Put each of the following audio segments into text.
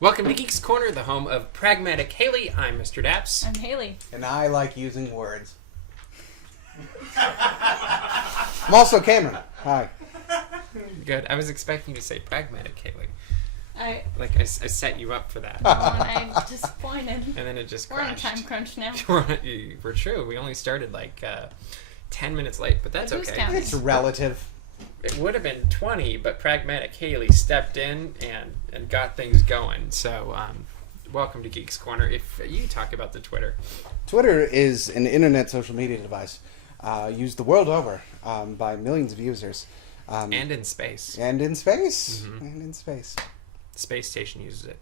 Welcome to Geeks Corner, the home of Pragmatic Haley. I'm Mr. DAPs. I'm Haley. And I like using words. I'm also Cameron. Hi. Good. I was expecting you to say Pragmatic Haley. I set you up for that. oh, and I'm disappointed. And then it just We're on a crashed. time crunch now. We're true. We only started 10 minutes late, but that's But who's okay. counting? It's relative. It would have been 20, but Pragmatic Haley stepped in and got things going. So, welcome to Geeks Corner. If you talk about the Twitter. Twitter is an internet social media device used the world over by millions of users. And in space. And in space. Mm-hmm. And in space. Space Station uses it.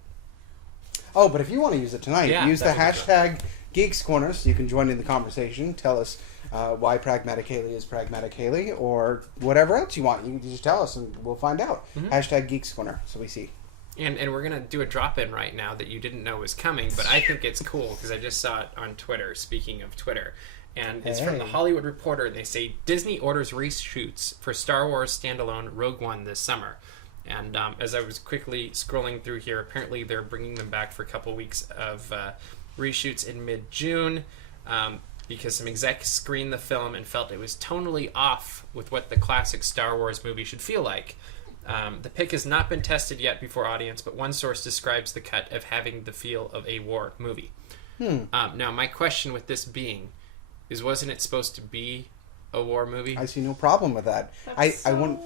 Oh, but if you want to use it tonight, Yeah, use the that would be hashtag Geeks Corner so you can join in the conversation. Tell us why Pragmatic Haley is Pragmatic Haley or whatever else you want. You can just tell us and we'll find out. Mm-hmm. Hashtag Geeks Corner so we see. And we're going to do a drop-in right now that you didn't know was coming, but I think it's cool because I just saw it on Twitter, speaking of Twitter. And it's from the Hollywood Reporter, and they say, Disney orders reshoots for Star Wars standalone Rogue One this summer. And as I was quickly scrolling through here, apparently they're bringing them back for a couple weeks of reshoots in mid-June because some execs screened the film and felt it was tonally off with what the classic Star Wars movie should feel like. The pick has not been tested yet before audience, but one source describes the cut of having the feel of a war movie. Now, my question with this being is, wasn't it supposed to be a war movie? I see no problem with that. I wouldn't.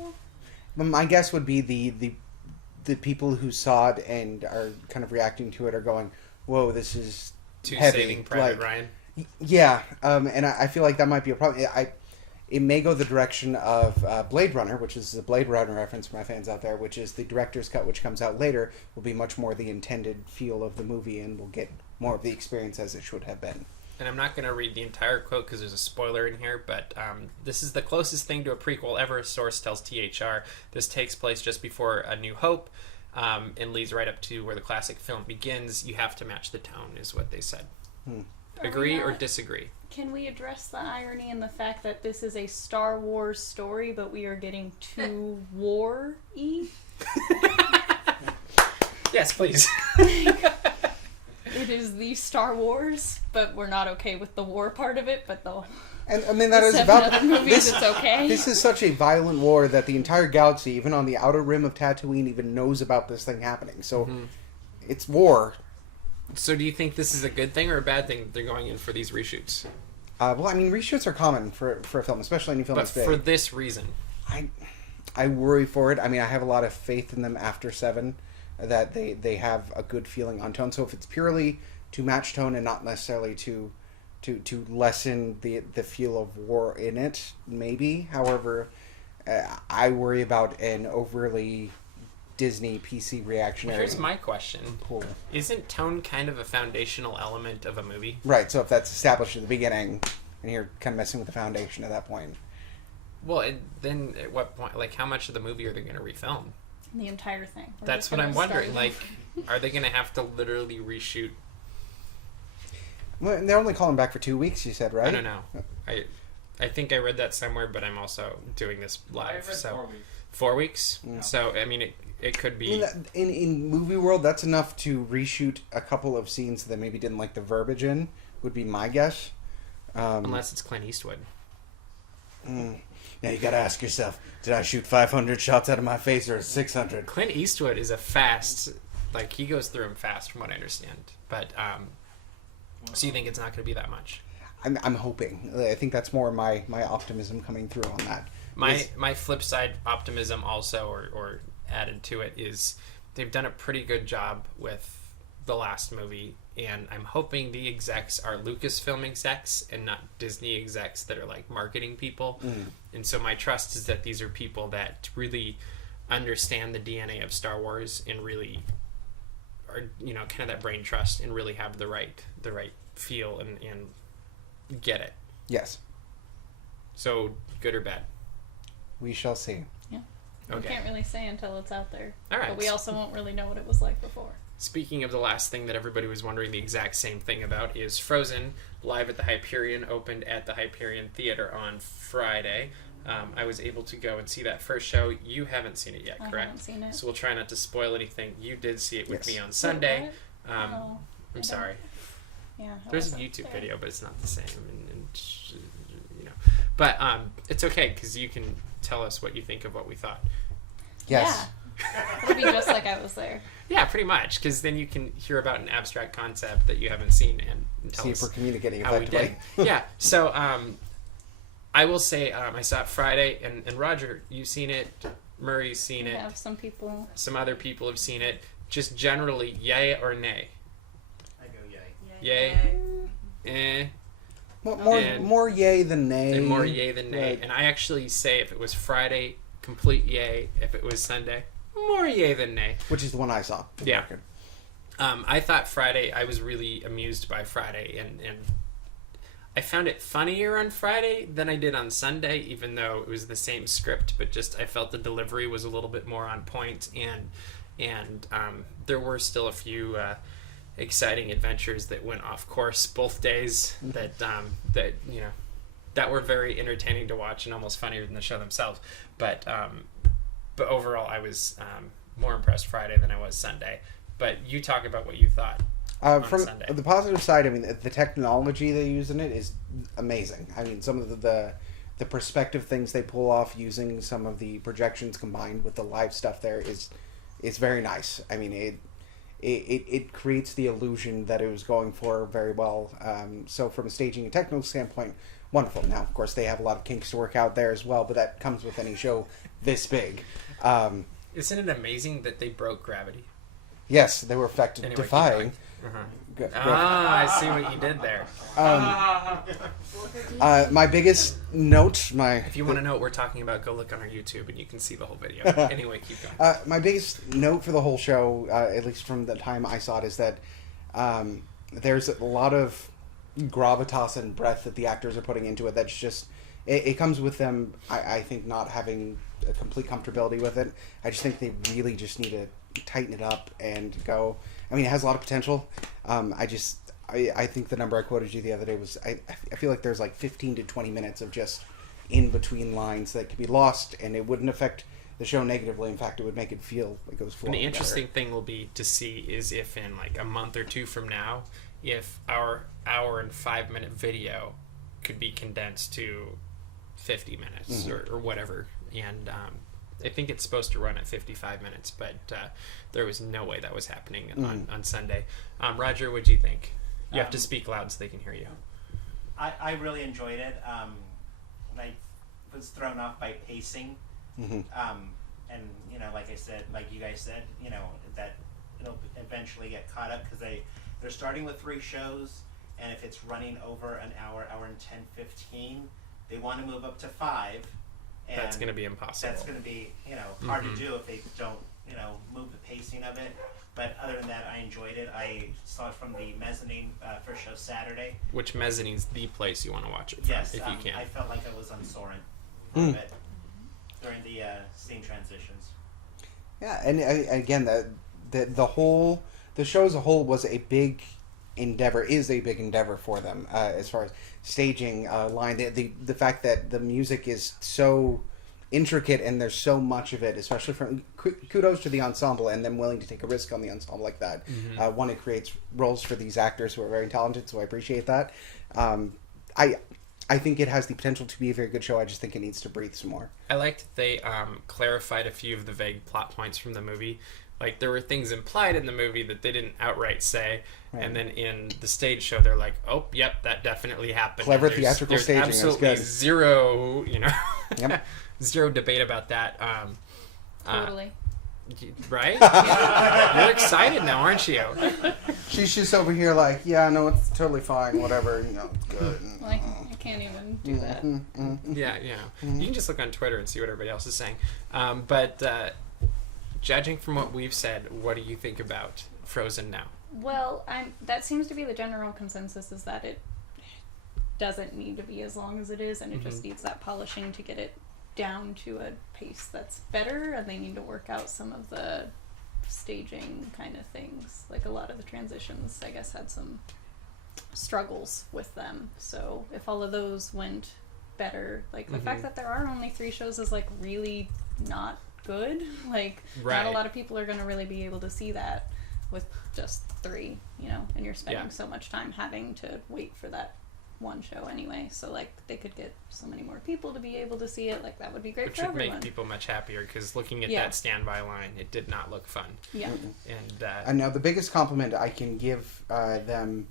My guess would be the people who saw it and are kind of reacting to it are going, "Whoa, this is To heavy." Saving Private Ryan? Yeah, and I feel like that might be a problem. It may go the direction of Blade Runner, which is the Blade Runner reference for my fans out there, which is the director's cut, which comes out later, will be much more the intended feel of the movie, and we'll get more of the experience as it should have been. And I'm not going to read the entire quote because there's a spoiler in here, but this is the closest thing to a prequel ever, a source tells THR. This takes place just before A New Hope and leads right up to where the classic film begins. You have to match the tone, is what they said. Agree or disagree? Can we address the irony in the fact that this is a Star Wars story, but we are getting too war-y? Yes, please. It is the Star Wars, but we're not okay with the war part of it, but And I mean that is seven about other movies, it's okay. This is such a violent war that the entire galaxy, even on the outer rim of Tatooine, even knows about this thing happening. So it's war. So do you think this is a good thing or a bad thing that they're going in for these reshoots? Well, I mean, reshoots are common for a film, especially any film But that's big. for this reason. I worry for it. I mean, I have a lot of faith in them after 7, that they have a good feeling on tone. So if it's purely to match tone and not necessarily to lessen the feel of war in it, maybe. However, I worry about an overly Disney PC reactionary. Here's my question. Cool. Isn't tone kind of a foundational element of a movie? Right, so if that's established at the beginning, and you're kind of messing with the foundation at that point. Well, then at what point, how much of the movie are they going to refilm? The entire thing. We're That's just what gonna I'm wondering. start- Are they going to have to literally reshoot? Well, they're only calling back for 2 weeks, you said, right? I don't know. I think I read that somewhere, but I'm also doing this live. So 4 weeks. 4 weeks. Yeah. So I mean, it could be. In movie world, that's enough to reshoot a couple of scenes that maybe didn't like the verbiage in, would be my guess. Unless it's Clint Eastwood. Now you gotta ask yourself, did I shoot 500 shots out of my face or 600? Clint Eastwood is a fast, he goes through them fast from what I understand. But, so you think it's not going to be that much? I'm hoping. I think that's more my optimism coming through on that. My flip side optimism also, or added to it, is they've done a pretty good job with the last movie, and I'm hoping the execs are Lucasfilm execs and not Disney execs that are marketing people. And so my trust is that these are people that really understand the DNA of Star Wars and really are, kind of that brain trust and really have the right feel and get it. Yes. So good or bad? We shall see. Yeah. Okay. We can't really say until it's out there. All right. But we also won't really know what it was like before. Speaking of the last thing that everybody was wondering the exact same thing about is Frozen, live at the Hyperion, opened at the Hyperion Theater on Friday. I was able to go and see that first show. You haven't seen it yet, correct? I haven't seen it. So we'll try not to spoil anything. You did see it with Yes. me on Sunday. Wait, what? I'm sorry. Yeah. I There's a wasn't YouTube there. video, but it's not the same, and you know. But it's okay because you can tell us what you think of what we thought. Yes. Yeah. It'll be just like I was there. Yeah, pretty much, because then you can hear about an abstract concept that you haven't seen and tell See if us we're communicating how we effectively. did. Yeah. So I will say I saw it Friday, and Roger, you've seen it. Murray's seen We it. have some people. Some other people have seen it. Just generally, yay or nay? I go yay. Yay. Eh. And- More yay than nay. And more yay than nay. Like- And I actually say if it was Friday, complete yay. If it was Sunday, more yay than nay. Which is the one I saw. for the Yeah. record. I thought Friday, I was really amused by Friday, and I found it funnier on Friday than I did on Sunday, even though it was the same script, but just I felt the delivery was a little bit more on point, and there were still a few exciting adventures that went off course both days that that were very entertaining to watch and almost funnier than the show themselves. But overall, I was more impressed Friday than I was Sunday. But you talk about what you thought. From Sunday. the positive side, I mean, the technology they use in it is amazing. I mean, some of the perspective things they pull off using some of the projections combined with the live stuff there is very nice. I mean, it creates the illusion that it was going for very well. So from a staging and technical standpoint, wonderful. Now, of course, they have a lot of kinks to work out there as well, but that comes with any show this big. Isn't it amazing that they broke gravity? Yes, they were Anyway, keep defying. going. Uh-huh. Go- go. I see what you did there. My biggest note, If you want to know what we're talking about, go look on our YouTube and you can see the whole video. Anyway, keep going. my biggest note for the whole show, at least from the time I saw it, is that there's a lot of gravitas and breadth that the actors are putting into it. That's just it comes with them. I think not having a complete comfortability with it. I just think they really just need to tighten it up and go. I mean, it has a lot of potential. I think the number I quoted you the other day was I feel like there's like 15 to 20 minutes of just in between lines that could be lost, and it wouldn't affect the show negatively. In fact, it would make it feel like it was flowing. And the interesting better. thing will be to see is if in like a month or two from now, if our hour and 5 minute video could be condensed to 50 minutes or whatever. And I think it's supposed to run at 55 minutes, but there was no way that was happening on Sunday. Roger, what'd you think? You have to speak loud so they can hear you. I really enjoyed it. I was thrown off by pacing. And, you know, like I said, like you guys said, you know, that it'll eventually get caught up because they're starting with 3 shows, and if it's running over an hour and 10, 15, they want to move up to 5. And That's going to be impossible. That's going to be, you know, hard to do if they don't, you know, move the pacing of it. But other than that, I enjoyed it. I saw it from the mezzanine first show Saturday. Which mezzanine's the place you want to watch it from, Yes, if you can. I felt like I was on Soarin' for a bit during the scene transitions. Yeah, and again, the show as a whole was a big endeavor, is a big endeavor for them as far as staging, line. The fact that the music is so intricate and there's so much of it, especially from kudos to the ensemble and them willing to take a risk on the ensemble like that. One, it creates roles for these actors who are very talented, so I appreciate that. I think it has the potential to be a very good show. I just think it needs to breathe some more. I liked that they clarified a few of the vague plot points from the movie. Like, there were things implied in the movie that they didn't outright say. Right. And then in the stage show, they're like, oh, yep, that definitely happened. Clever there's theatrical staging. Absolutely is good. Zero, you know, Yep. zero debate about that. Totally. Right? You're excited now, aren't you? She's just over here like, yeah, no, it's totally fine, whatever, you know, good. Like, I can't even do that. Yeah, you know. You can just look on Twitter and see what everybody else is saying. But judging from what we've said, what do you think about Frozen now? Well, that seems to be the general consensus, is that it doesn't need to be as long as it is, and it just needs that polishing to get it down to a pace that's better, and they need to work out some of the staging kind of things. Like, a lot of the transitions, I guess, had some struggles with them. So if all of those went better. Like, the fact that there are only 3 shows is, like, really not good. Like, not a lot of people are going to really be able to see that with just 3, you know, and you're spending so much time having to wait for that one show anyway. So, like, they could get so many more people to be able to see it. Like, that would be great for everyone. Which would make people much happier, because looking at that standby line, it did not look fun. Yeah. And now the biggest compliment I can give them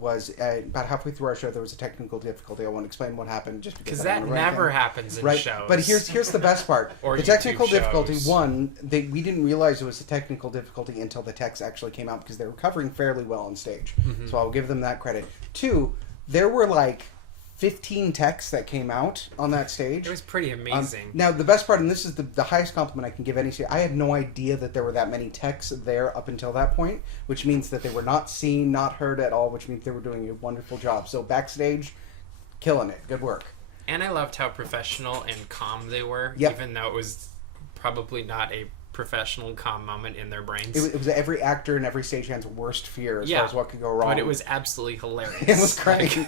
was about halfway through our show there was a technical difficulty. I won't explain what happened just because that never happens in shows. But here's the best part. Or the technical difficulty, shows. one, we didn't realize it was a technical difficulty until the techs actually came out, because they were covering fairly well on stage. So I'll give them that credit. 2, there were like 15 techs that came out on that stage. It was pretty amazing. Now, the best part, and this is the highest compliment I can give any stage, I had no idea that there were that many techs there up until that point, which means that they were not seen, not heard at all, which means they were doing a wonderful job. So backstage, killing it. Good work. And I loved how professional and calm they were, even though it was probably not a professional calm moment in their brains. It was every actor and every stagehand's worst fear as far as what could go wrong. But it was absolutely hilarious. It was great.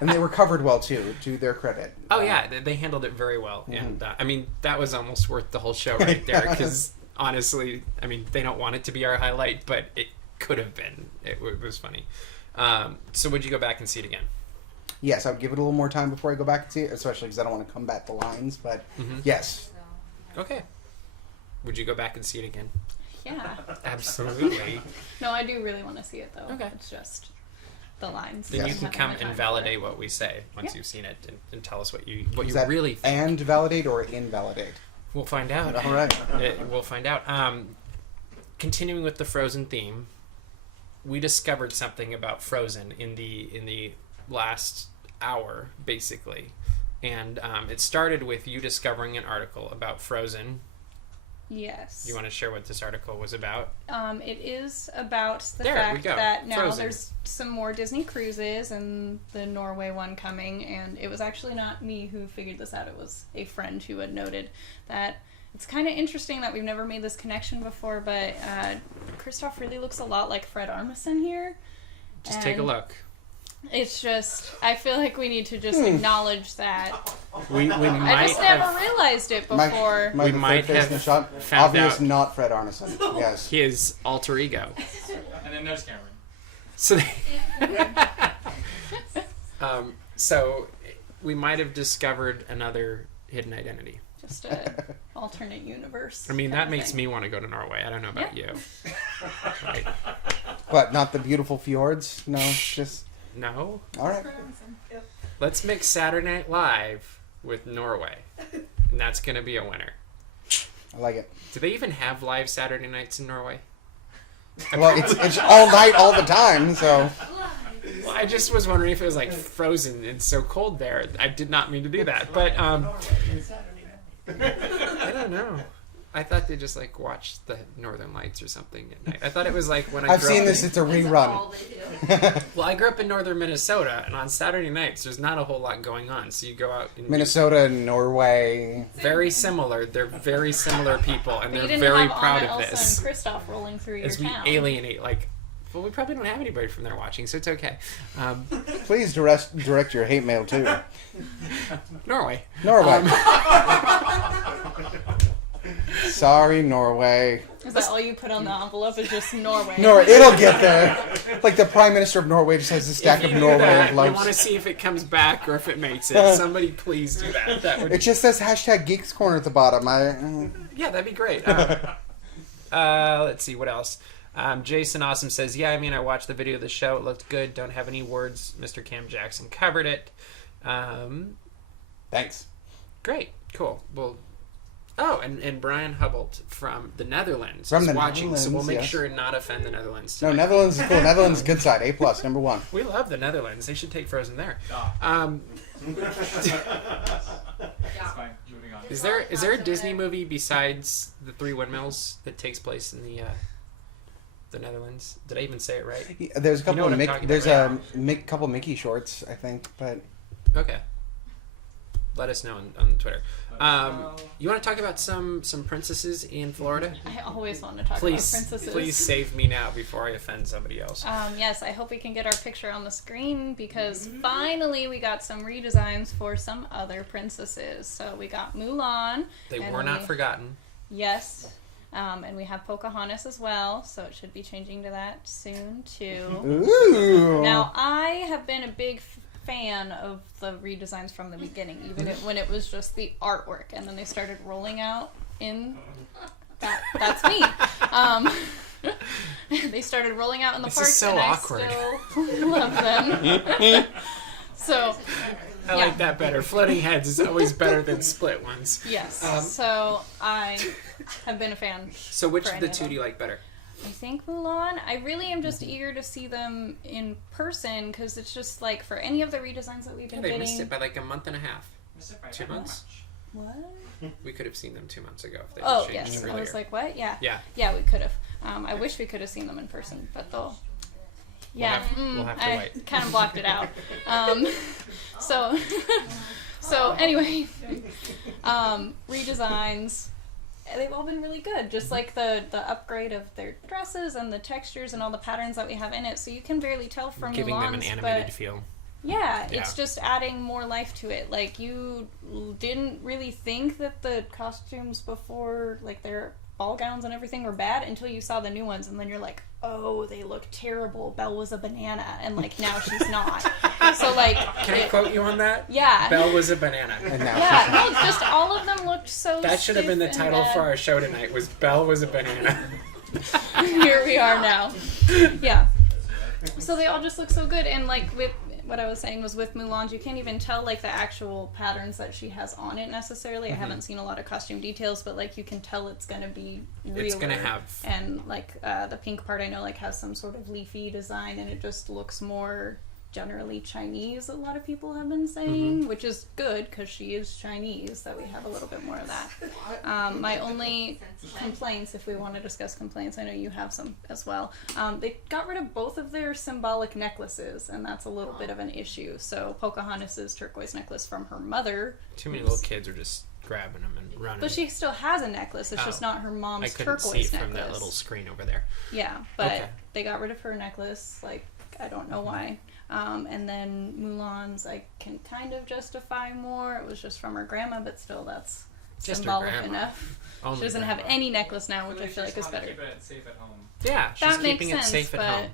And they were covered well, too, to their credit. Oh, yeah. They handled it very well. And, I mean, that was almost worth the whole show right there, because, honestly, I mean, they don't want it to be our highlight, but it could have been. It was funny. So would you go back and see it again? Yes, I would give it a little more time before I go back and see it, especially because I don't want to combat the lines, but yes. Okay. Would you go back and see it again? Yeah. Absolutely. No, I do really want to see it, though. Okay. It's just the lines. Then you can come and validate what we say once you've seen it, and tell us what you really think. And validate or invalidate? We'll find out. All right. We'll find out. Continuing with the Frozen theme, we discovered something about Frozen in the last hour, basically. And it started with you discovering an article about Frozen. Yes. You want to share what this article was about? It is about the fact that now Frozen. there's some more Disney cruises and the Norway one coming, and it was actually not me who figured this out. It was a friend who had noted that it's kind of interesting that we've never made this connection before, but Kristoff really looks a lot like Fred Armisen here. Just take a look. It's just, I feel like we need to just acknowledge that. We might I just never realized it before. We might have found obvious out. not Fred Armisen. Yes. His alter ego. And then there's Cameron. So, so we might have discovered another hidden identity. Just an alternate universe. I mean, that makes me want to go to Norway. I don't know about you. Right? What, not the beautiful fjords? No, just... No? All right. Let's mix Saturday Night Live with Norway. And that's going to be a winner. I like it. Do they even have live Saturday nights in Norway? Well, it's all night, all the time, so... Well, I just was wondering if it was like frozen and so cold there. I did not mean to do that. But, I don't know. I thought they just like watched the Northern Lights or something at night. I thought it was like when I've seen this. It's a rerun. Well, I grew up in northern Minnesota, and on Saturday nights, there's not a whole lot going on. So you go out. And Minnesota, Norway. Very similar. They're very similar people, and But they're you didn't very have proud Anna, of Elsa, this. and Kristoff rolling through your As we town. alienate, like, well, we probably don't have anybody from there watching, so it's okay. Please direct your hate mail too. Norway. Norway. Sorry, Norway. Is that all you put on the envelope? Is just Norway? Norway, it'll get there. Like the Prime Minister of Norway just has a stack If of you do Norway that, envelopes. you want to see if it comes back or if it makes it. Somebody please do that. That would. It just says hashtag Geeks Corner at the bottom. Yeah, that'd be great. Let's see what else. Jason Awesome says, yeah, I mean, I watched the video of the show. It looked good. Don't have any words. Mr. Cam Jackson covered it. Thanks. Great. Cool. Well, oh, and Brian Hubbolt from the Netherlands From is the watching, so we'll Netherlands, make yes. sure and not offend the Netherlands No, tonight. Netherlands is cool. Netherlands good side. A+, number one. We love the Netherlands. They should take Frozen there. It's fine. Moving on. Is there a Disney movie besides the Three Windmills that takes place in the Netherlands? Did I even say it right? Yeah, there's a couple You know what of I'm talking there's about, a couple Mickey shorts, I think, but Okay. let us know on Twitter. You want to talk about some princesses in Florida? I always want to talk about princesses. Please save me now before I offend somebody else. Yes, I hope we can get our picture on the screen because finally we got some redesigns for some other princesses. So we got Mulan. They were not forgotten. Yes. And we have Pocahontas as well, so it should be changing to that soon too. Ooh. Now, I have been a big fan of the redesigns from the beginning, even when it was just the artwork, and then they started rolling out in that's me. They started rolling out in the This parks, is so and awkward. I still love them. So I like that better. Floating heads is always better than split ones. yes, so I have been a fan. So which for of the any two them. do you like better? I think Mulan. I really am just eager to see them in person because it's just like for any of the redesigns that we've been They getting. missed it by like a month and a half. Missed it by 2 that months? much. What? We could have seen them 2 months ago if they Oh had changed yes, earlier. I was like, what? Yeah, Yeah. we could have. I wish we could have seen them in person, but they'll. Yeah, we'll have to I wait. kind of blocked it out. So, so anyway, redesigns. They've all been really good. Just like the upgrade of their dresses and the textures and all the patterns that we have in it, so you can barely tell from Giving them an Mulan's, animated but feel. yeah, Yeah. it's just adding more life to it. Like you didn't really think that the costumes before, like their ball gowns and everything, were bad until you saw the new ones, and then you're like, oh, they look terrible. Belle was a banana, and like now she's not. So like, Can I quote you on that? yeah, Belle was a banana. And now yeah, no, just all of them looked so. That should have been the stiff and title bad. for our show tonight. Was Belle was a banana. Here we are now. Yeah. So they all just look so good, and like with what I was saying was with Mulan, you can't even tell like the actual patterns that she has on it necessarily. I haven't seen a lot of costume details, but like you can tell it's gonna be realer. It's gonna have. And like the pink part, I know like has some sort of leafy design, and it just looks more generally Chinese. A lot of people have been saying, which is good because she is Chinese. That we have a little bit more of that. My only complaints, if we want to discuss complaints, I know you have some as well. They got rid of both of their symbolic necklaces, and that's a little bit of an issue. So Pocahontas's turquoise necklace from her mother, Too many little kids are just grabbing them and running. but she still has a necklace. It's just not her I mom's couldn't turquoise see it necklace. from that little screen over there. Yeah, but Okay. they got rid of her necklace. Like, I don't know why. And then Mulan's, I can kind of justify more. It was just from her grandma, but still, that's Just her symbolic grandma. enough. Only She doesn't grandma. have any necklace now, which I Really feel like just is wanna better. Keep it safe at home. Yeah, she's That makes keeping sense, it safe but at home.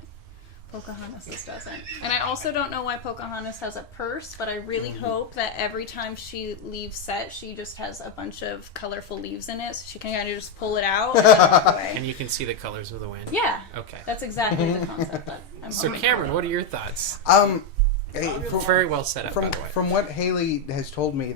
Pocahontas doesn't. And I also don't know why Pocahontas has a purse, but I really hope that every time she leaves set, she just has a bunch of colorful leaves in it, so she can kind of just pull it out and then walk away. And you can see the colors of the wind. Yeah, Okay. that's exactly the concept that I'm So hoping Cameron, for. what are your thoughts? Hey, Very well set up, by from the way. from what Haley has told me,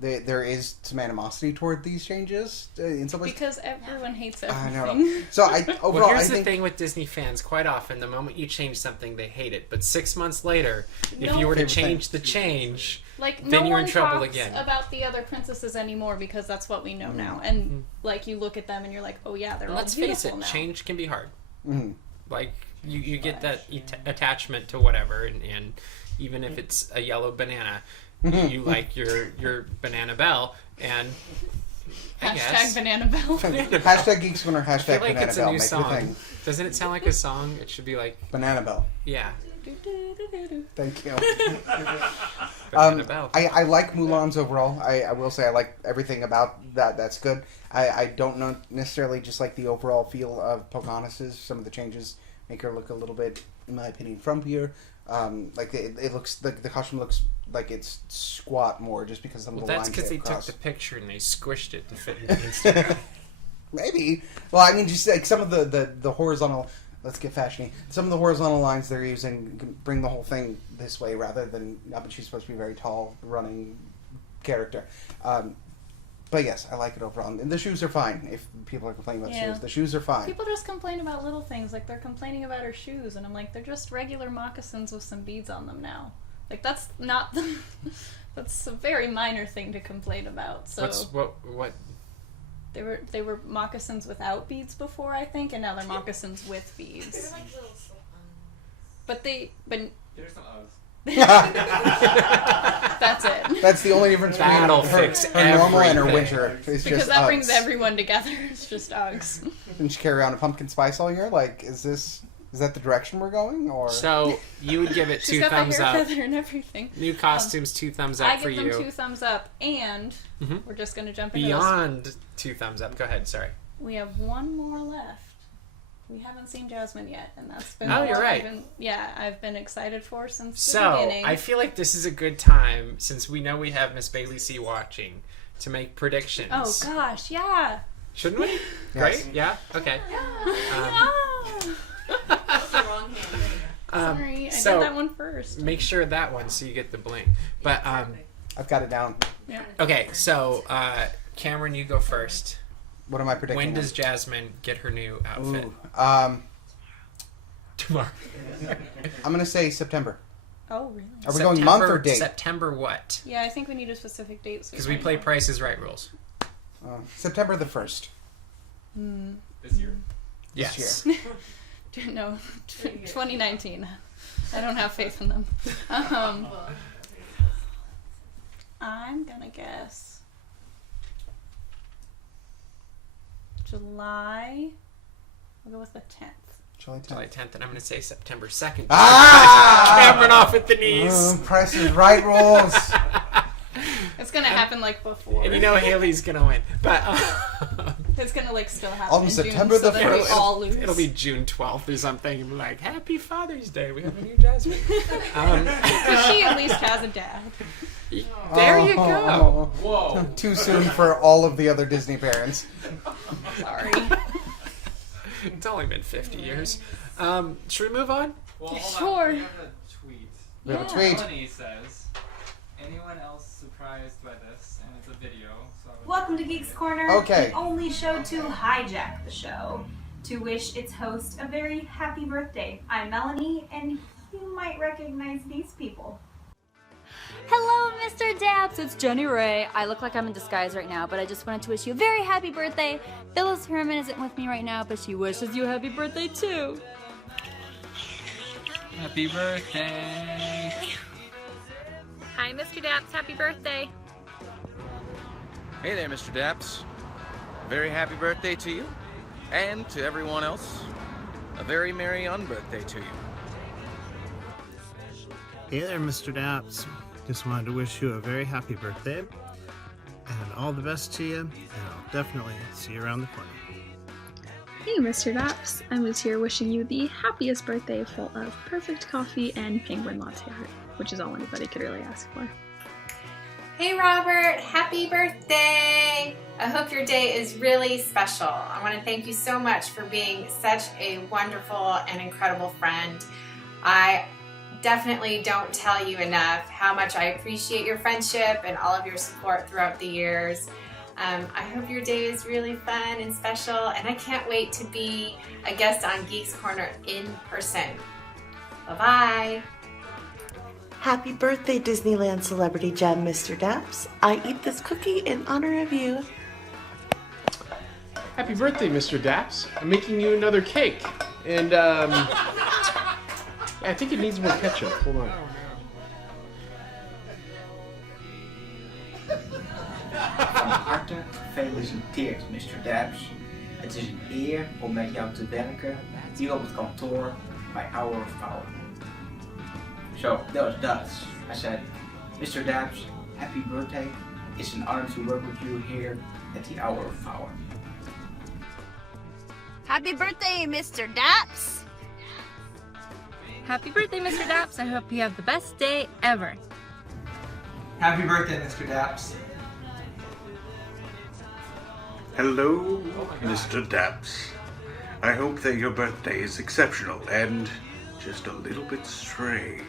there is some animosity toward these changes in some ways. Because everyone hates I everything. know. So overall, Well, here's I the think thing with Disney fans. Quite often, the moment you change something, they hate it. But 6 months later, if No. you were to Favorite thing. change the change, Like, then no you're one in trouble talks again. about the other princesses anymore because that's what we know now. And, like, you look at them and you're like, oh yeah, they're all let's beautiful face it, now. change can be hard. Mhm. Like, you get that attachment to whatever, and even if it's a yellow banana, you like your Banana Belle, and I guess. Hashtag Banana Bell. Hashtag Geeks Corner, I feel hashtag like Banana it's a Bell. new Make your song. thing. Doesn't it sound like a song? It should be like, Banana Bell. yeah, Thank you. Banana Belle. I like Mulan's overall. I will say I like everything about that. That's good. I don't know necessarily just like the overall feel of Pocahontas's. Some of the changes make her look a little bit, in my opinion, frumpier. Like it looks the costume looks like it's squat more just because some of Well, the that's lines because they they took cross. the picture and they squished it to fit in Instagram. Maybe. Well, I mean, just like some of the horizontal. Let's get fashiony. Some of the horizontal lines they're using can bring the whole thing this way rather than. But she's supposed to be a very tall, running character. But yes, I like it overall. And the shoes are fine. If people are complaining about Yeah. shoes, the shoes are fine. People just complain about little things. Like, they're complaining about her shoes, and I'm like, they're just regular moccasins with some beads on them now. Like, that's not the... That's a very minor thing to complain about. So what? they were moccasins without beads before, I think, and now they're moccasins with beads. They're like little slip-ons. But There's some Uggs. That's it. That's the only difference between That'll her, fix her normal and her everything. winter. It's Because just that brings Uggs. everyone together. It's just Uggs. Didn't she carry around a pumpkin spice all year? Like, is that the direction we're going? Or So you would give it She's 2 got thumbs the hair up. feather and everything. New costumes, 2 thumbs up I for give you. them 2 thumbs up, and Mhm. we're just going to jump into this. Beyond 2 thumbs up. Go ahead. Sorry. We have one more left. We haven't seen Jasmine yet, and that's been Oh, what you're right. I've been excited for since the So beginning. I feel like this is a good time, since we know we have Miss Bailey C watching, to make predictions. Oh gosh, yeah. Shouldn't we? Yes. Great. Yeah. Okay. That's the wrong hand. Sorry, I so did that one first. Make sure that one so you get the bling. But I've got it down. Yeah. okay. So Cameron, you go first. What am I predicting? When does Jasmine get her new outfit? Ooh, Tomorrow. I'm gonna say September. Oh really? Are we going month or date? September what? Yeah, I think we need a specific date. Because we play Price is Right rules. September the 1st. This year. Yes. year. No, 2019. I don't have faith in them. I'm gonna guess July. I'll go with the 10th. July 10th. July 10th, and I'm going to say September 2nd. Ah! Cameron off at the knees. Price is Right rules. It's gonna happen like before. And you know Haley's going to win. But It's gonna like still happen On in September June, so the that we 1st. all lose. it'll be June 12th or something. And be like, Happy Father's Day. We have a new Jasmine. But she at least has a dad. There you go. Whoa. Too soon for all of the other Disney parents. Sorry. It's only been 50 years. Should we move on? Well, hold Sure. on. We have a tweet. We have a Yeah. tweet. Melanie says, anyone else surprised by this? And it's a video. So I would- Welcome to Geeks Corner, Okay. the only show to hijack the show, to wish its host a very happy birthday. I'm Melanie, and you might recognize these people. Hello, Mr. Daps. It's Jenny Ray. I look like I'm in disguise right now, but I just wanted to wish you a very happy birthday. Phyllis Herman isn't with me right now, but she wishes you a happy birthday too. Happy birthday. Hi, Mr. Daps. Happy birthday. Hey there, Mr. Daps. A very happy birthday to you, and to everyone else, a very merry unbirthday to you. Hey there, Mr. Daps. Just wanted to wish you a very happy birthday and all the best to you, and I'll definitely see you around the corner. Hey Mr. Daps, I'm Liz here wishing you the happiest birthday full of perfect coffee and penguin latte art, which is all anybody could really ask for. Hey Robert, happy birthday! I hope your day is really special. I want to thank you so much for being such a wonderful and incredible friend. I definitely don't tell you enough how much I appreciate your friendship and all of your support throughout the years. I hope your day is really fun and special, and I can't wait to be a guest on Geeks Corner in person. Bye-bye! Happy birthday, Disneyland celebrity gem, Mr. Daps. I eat this cookie in honor of you. Happy birthday, Mr. Daps. I'm making you another cake. And, I think it needs more ketchup. Hold on. Van harte gefeliciteerd, Mr. Daps. Het is een eer om met jou te werken hier op het kantoor bij Hour of Power. So, that was Dutch. I said, Mr. Daps, happy birthday. It's an honor to work with you here at the Hour of Power. Happy birthday, Mr. Daps. Happy birthday, Mr. Daps. I hope you have the best day ever. Happy birthday, Mr. Daps. Hello, Mr. Daps. I hope that your birthday is exceptional and just a little bit strange.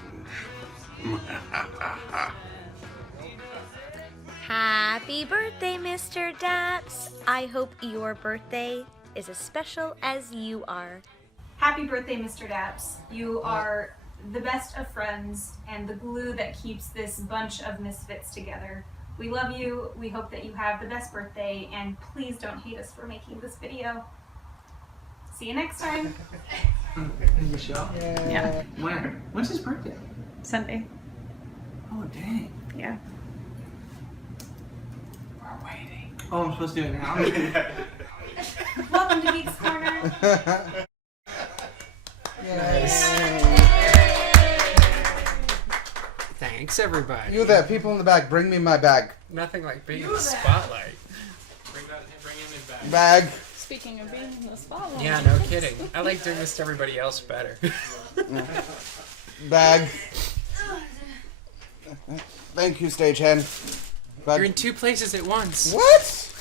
Happy birthday, Mr. Daps. I hope your birthday is as special as you are. Happy birthday, Mr. Daps. You are the best of friends and the glue that keeps this bunch of misfits together. We love you. We hope that you have the best birthday, and please don't hate us for making this video. See you next time. Michelle? Yeah. When's his birthday? Sunday. Oh, dang. Yeah. We're waiting. Oh, I'm supposed to do it now? Welcome to Geeks Corner. Thanks, everybody. You there, people in the back, bring me my bag. Nothing like being in the spotlight. Bring him his bag. Bag. Speaking of being in the spotlight. Yeah, no kidding. I like doing this to everybody else better. Bag. Thank you, stagehand. Bag. You're in two places at once. What?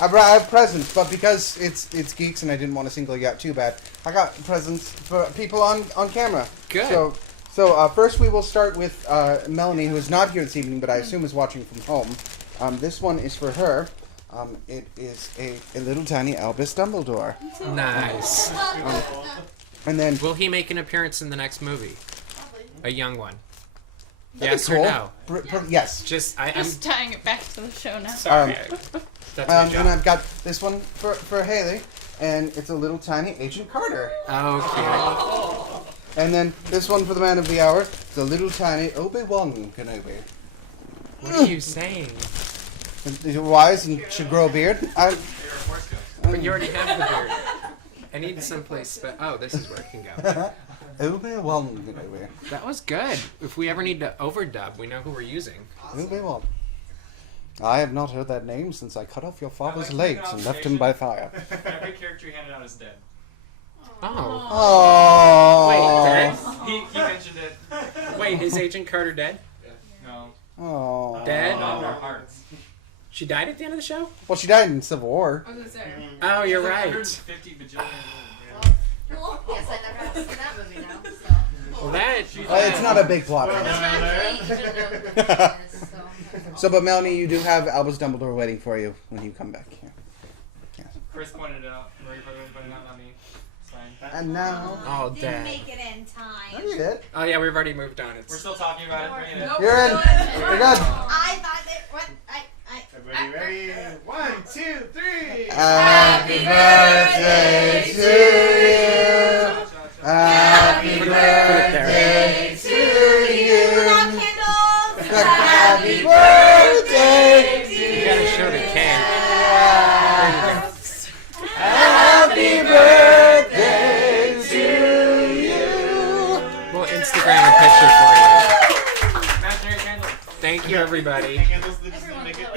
I have presents, but because it's Geeks and I didn't want to single you out too bad, I got presents for people on camera. Good. So first we will start with Melanie, who is not here this evening, but I assume is watching from home. This one is for her. It is a little tiny Albus Dumbledore. Nice. And then will he make an appearance in the next movie? A young one. That'd Yes be cool. or no? Yes. I'm Just tying it back to the show now. sorry. That's my job. And I've got this one for Haley, and it's a little tiny Agent Carter. Oh, And then this one for the man of the hour, it's a little tiny Obi-Wan Kenobi. What are you saying? Is it wise and should grow a beard? But you already have the beard. I need someplace. Oh, this is where it can go. Obi-Wan Kenobi. That was good. If we ever need to overdub, we know who we're using. Obi-Wan. I have not heard that name since I cut off your father's legs and left him by fire. Every character he handed out is dead. Oh. Wait, dead? He mentioned it. Wait, is Agent Carter dead? No. Oh. Dead? Not in our hearts. She died at the end of the show? Well, she died in Civil War. Oh, you're right. 150 bajillion. Well, yes, I never have seen that movie now. So. Well, that. It's not a big plot. So, but Melanie, you do have Albus Dumbledore waiting for you when you come back. Yeah. Chris pointed it out. Marie pointed it out, not me. It's fine. And now. Oh, Didn't dang. make it in time. Oh, you did. Oh, yeah, we've already moved on. We're still talking about it. Bring it in. You're in. You're good. I thought that. What? Everybody ready? 1, 2, 3. Happy birthday to you. Happy birthday to you. Happy birthday to you. You gotta show the can. Happy birthday to you. We'll Instagram a picture for you. Imaginary candle. Thank you, everybody.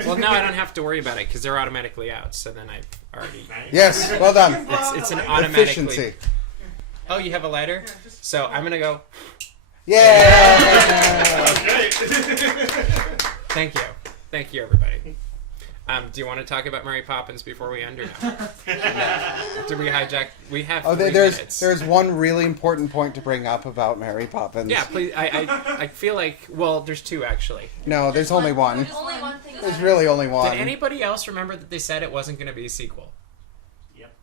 Well, no, I don't have to worry about it because they're automatically out. So then I've already. Yes, well done. It's an automatically. Efficiency. Oh, you have a lighter? So I'm gonna go. Yeah. Thank you, everybody. Do you want to talk about Mary Poppins before we end or no? Did we hijack? We have. Oh, 3 there's minutes. one really important point to bring up about Mary Poppins. Yeah, please. I feel like. Well, there's 2 actually. No, there's only one. There's only one thing. There's really only one. Did anybody else remember that they said it wasn't going to be a sequel?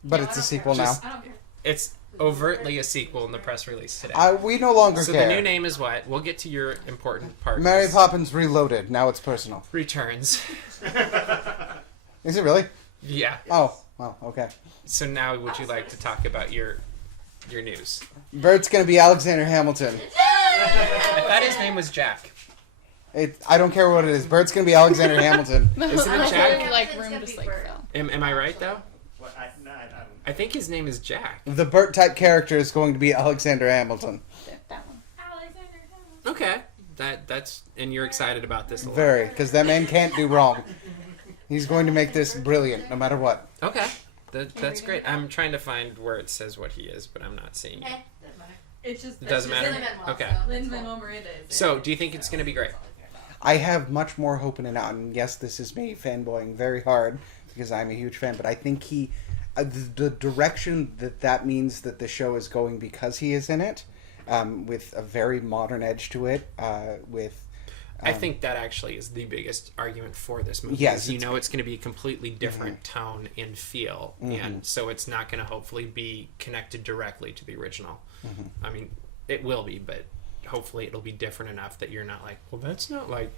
But it's a sequel now. I don't care. It's overtly a sequel in the press release today. We no longer so care. the new name is what? We'll get to your important part. Mary Poppins Reloaded. Now it's personal. Returns. Is it really? Yeah. Oh, well, okay. So now, would you like to talk about your news? Bert's gonna be Alexander Hamilton. I thought his name was Jack. I don't care what it is. Bert's gonna be Alexander Hamilton. Isn't it Jack? Like room to sleep. Am I right though? What? No, I don't. I think his name is Jack. The Bert type character is going to be Alexander Hamilton. That one. Okay. That's and you're excited about this a lot. Very, because that man can't do wrong. He's going to make this brilliant, no matter what. Okay. That's great. I'm trying to find where it says what he is, but I'm not seeing it. It's just. It doesn't matter. Okay. Lin-Manuel Miranda is. So, do you think it's going to be great? I have much more hope in it now. And yes, this is me fanboying very hard because I'm a huge fan, but I think the direction that means that the show is going because he is in it, with a very modern edge to it, I think that actually is the biggest argument for this movie. Yes, You know it's going to be a completely different tone and feel, Mhm. and so it's not going to hopefully be connected directly to the original. Mhm. I mean, it will be, but hopefully it'll be different enough that you're not like, well, that's not like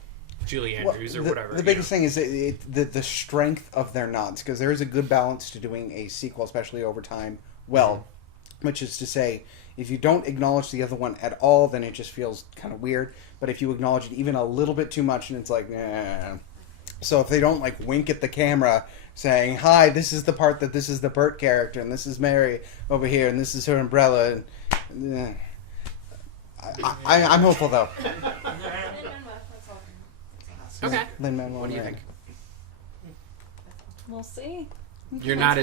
Julie Andrews or whatever. The biggest thing is the strength of their nods, because there is a good balance to doing a sequel, especially over time, well, which is to say, if you don't acknowledge the other one at all, then it just feels kind of weird. But if you acknowledge it even a little bit too much, and it's like, nah. So if they don't like wink at the camera saying, "Hi, this is the part that this is the Bert character, and this is Mary over here, and this is her umbrella," and I'm hopeful though. Okay. Lin-Manuel What do you Miranda. think? We'll see. You're not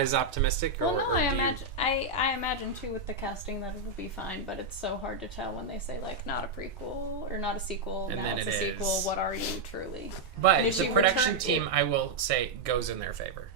as optimistic. Well, or, no, or I do you- imagine I imagine too with the casting that it'll be fine, but it's so hard to tell when they say like not a prequel or not a sequel. And now then it's it a sequel. is. What are you truly? But And if the she production return- team, I will say, goes in their favor.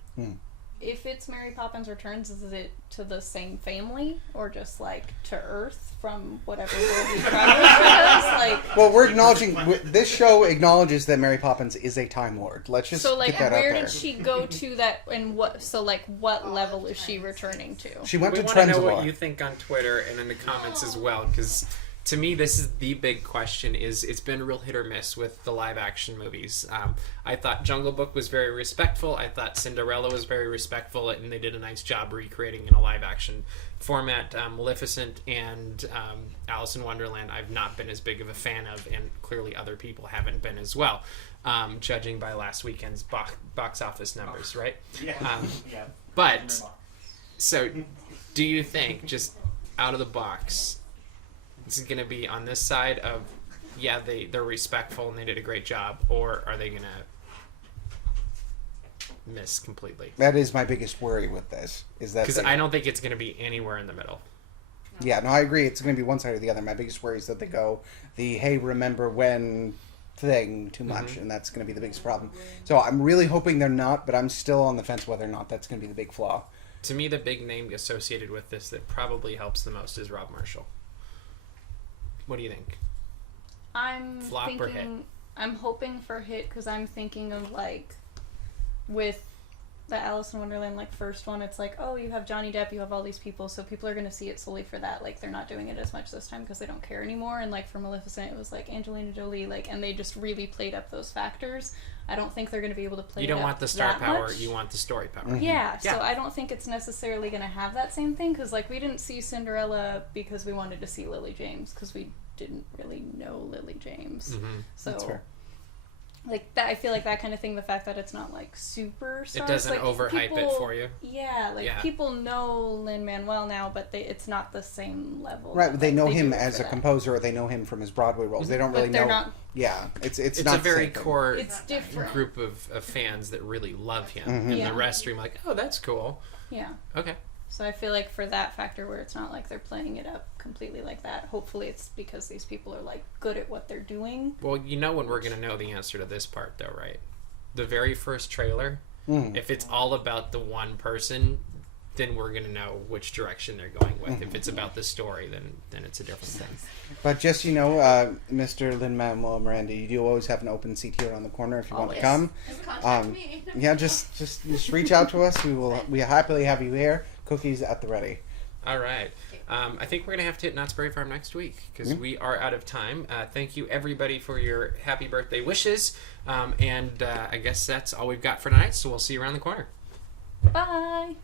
If it's Mary Poppins Returns, is it to the same family or just like to Earth from whatever world we travel to? Like, Well, we're acknowledging this show acknowledges that Mary Poppins is a Time Lord. Let's just so like get that where out there. did she go to that, and what? So like what level is she returning to? She went we to want to know Trenzalore. what you think on Twitter and in the comments as well, because to me this is the big question. Is it's been real hit or miss with the live action movies. I thought Jungle Book was very respectful. I thought Cinderella was very respectful, and they did a nice job recreating in a live action format. Maleficent and Alice in Wonderland I've not been as big of a fan of, and clearly other people haven't been as well, judging by last weekend's box office numbers, right? Yeah. Yeah. But so do you think, just out of the box, this is going to be on this side of, yeah, they're respectful and they did a great job, or are they going to miss completely? That is my biggest worry with this. Is that Because I don't think it's going to be anywhere in the middle. Yeah, no, I agree. It's going to be one side or the other. My biggest worry is that they go the "hey, remember when" thing too much, and that's going to be the biggest problem. So I'm really hoping they're not, but I'm still on the fence whether or not that's going to be the big flaw. To me, the big name associated with this that probably helps the most is Rob Marshall. What do you think? I'm Flop or hit? thinking. I'm hoping for hit because I'm thinking of like with the Alice in Wonderland like first one. It's like, oh, you have Johnny Depp, you have all these people, so people are going to see it solely for that. Like they're not doing it as much this time because they don't care anymore. And like for Maleficent, it was like Angelina Jolie, like, and they just really played up those factors. I don't think they're going to be able to play. You don't it up want the star that power, much. you want the story power. Yeah, so I don't think it's necessarily going to have that same thing because, like, we didn't see Cinderella because we wanted to see Lily James because we didn't really know Lily James. So, That's fair. like that, I feel like that kind of thing. The fact that it's not like super stars, It doesn't like, overhype people, it for you. Yeah, like people know Lin-Manuel now, but it's not the same level. Right, that, they like, know do him it as for a that. composer, or they know him from his Broadway roles. They don't really But they're know. not- Yeah, it's It's not a very the same thing. core It's different. group of fans that really love him. Mhm. And Yeah. the rest are like, oh, that's cool. Yeah. Okay. So I feel like for that factor where it's not like they're playing it up completely like that, hopefully it's because these people are like good at what they're doing. Well, you know when we're going to know the answer to this part, though, right? The very first trailer, if it's all about the one person, then we're going to know which direction they're going with. If it's about the story, then it's a different thing. But just, Mr. Lin-Manuel Miranda, you do always have an open seat here on the corner if you want to Always. come. Just contact me. Yeah, just reach out to us. We happily have you here. Cookies at the ready. All right. I think we're going to have to hit Knott's Berry Farm next week because we are out of time. Thank you, everybody, for your happy birthday wishes. And I guess that's all we've got for tonight, so we'll see you around the corner. Bye!